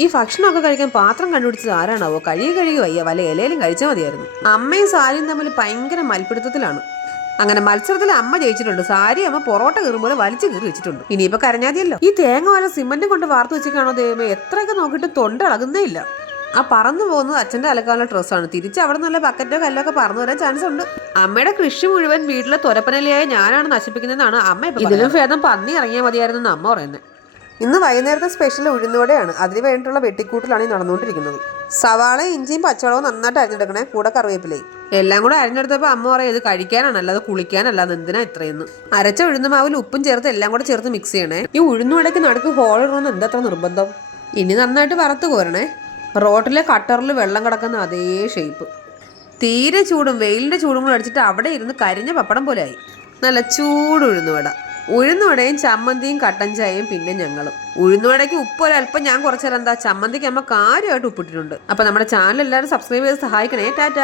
ഈ ഭക്ഷണമൊക്കെ കഴിക്കാൻ പാത്രം കണ്ടുപിടിച്ചത് ആരാണാവോ? കഴുകി വയ്യ, വല്ല ഇലയിലും കഴിച്ചാൽ മതിയായിരുന്നു. അമ്മയും സാരിയും തമ്മിൽ ഭയങ്കര മൽപ്പിടുത്തത്തിലാണ്. അങ്ങനെ മത്സരത്തിൽ അമ്മ ജയിച്ചിട്ടുണ്ട്. സാരി അമ്മ പൊറോട്ട കീറുമ്പോൾ വലിച്ചു കീറി വെച്ചിട്ടുണ്ട്. ഇനിയിപ്പോ കരഞ്ഞാതിയല്ലോ. ഈ തേങ്ങ വല്ല സിമന്റും കൊണ്ട് വാർത്ത് വെച്ചിട്ടാണോ ദൈവമേ? എത്രയൊക്കെ നോക്കിയിട്ട് തൊണ്ട ഇളകുന്നേ ഇല്ല. ആ പറന്നു പോകുന്നത് അച്ഛൻ്റെ അലക്കാനുള്ള ഡ്രസ്സാണ്. തിരിച്ച് അവിടെ നല്ല ബക്കറ്റോ കല്ലോ ഒക്കെ പറന്നു വരാൻ ചാൻസ് ഉണ്ട്. അമ്മയുടെ കൃഷി മുഴുവൻ വീട്ടിലെ തുരപ്പനലിയായ ഞാനാണ് നശിപ്പിക്കുന്നതെന്നാണ് അമ്മ ഇപ്പൊ. ഇതിലും ഭേദം പന്നി ഇറങ്ങിയാൽ മതിയായിരുന്നു അമ്മ പറയുന്നത്. ഇന്ന് വൈകുന്നേരത്തെ സ്പെഷ്യൽ ഉഴുന്നുവടയാണ്. അതിന് വേണ്ടിയിട്ടുള്ള വെട്ടിക്കൂട്ടിലാണ് ഈ നടന്നുകൊണ്ടിരിക്കുന്നത്. സവാളയും ഇഞ്ചിയും പച്ചവളവും നന്നായിട്ട് അരിഞ്ഞെടുക്കണേ, കൂടെ കറിവേപ്പിലയും എല്ലാം കൂടെ അരിഞ്ഞെടുത്തപ്പോൾ അമ്മ പറയും ഇത് കഴിക്കാനാണ്, അല്ലാതെ കുളിക്കാനല്ലാതെ എന്തിനാ ഇത്രയെന്ന്. അരച്ച ഉഴുന്നുമാവിൽ ഉപ്പും ചേർത്ത് എല്ലാം കൂടെ ചേർത്ത് മിക്സ് ചെയ്യണേ. ഈ ഉഴുന്നുവടയ്ക്ക് നടുക്ക് ഹോളിടണമെന്ന് എന്തത്ര നിർബന്ധം? ഇനി നന്നായിട്ട് വറുത്ത് കോരണേ. റോട്ടിലെ കട്ടറിൽ വെള്ളം കിടക്കുന്ന അതേ ഷേപ്പ്. തീരെ ചൂടും വെയിലിൻ്റെ ചൂടും കൂടെ അടിച്ചിട്ട് അവിടെ ഇരുന്ന് കരിഞ്ഞ പപ്പടം പോലെ ആയി. നല്ല ചൂട് ഉഴുന്നുവട. ഉഴുന്നുവടയും ചമ്മന്തിയും കട്ടൻ ചായയും പിന്നെ ഞങ്ങളും. ഉഴുന്നുവടയ്ക്ക് ഉപ്പ് ഒരല്പം ഞാൻ കുറച്ചേരം എന്താ, ചമ്മന്തിക്ക് അമ്മ കാര്യമായിട്ട് ഉപ്പിട്ടിട്ടുണ്ട്. അപ്പം നമ്മുടെ ചാനൽ എല്ലാവരും സബ്സ്ക്രൈബ് ചെയ്ത് സഹായിക്കണേ. ടാറ്റാ.